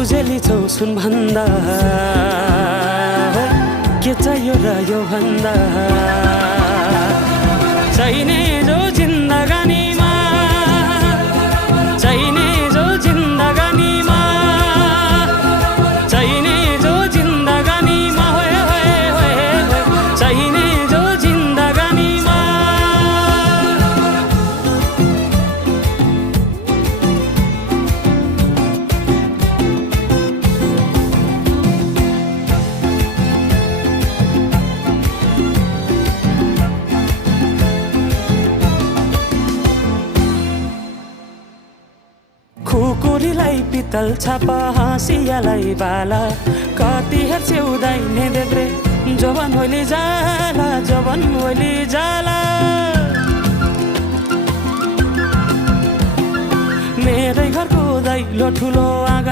उजेली छौ सुन भन्दा के चाहियो र यो भन्दा चाहिने जो जिन्दगानीमा चाहिने जो जिन्दगानीमा चाहिने जो जिन्दगानीमा होए होए होए चाहिने जो जिन्दगानीमा खुकुरीलाई पितल छापा हाँसियालाई बाला कति हेर्छे उदाइने देब्रे जवान होली जाला जवान होली जाला मेरै घरको दैलो ठुलो आँगन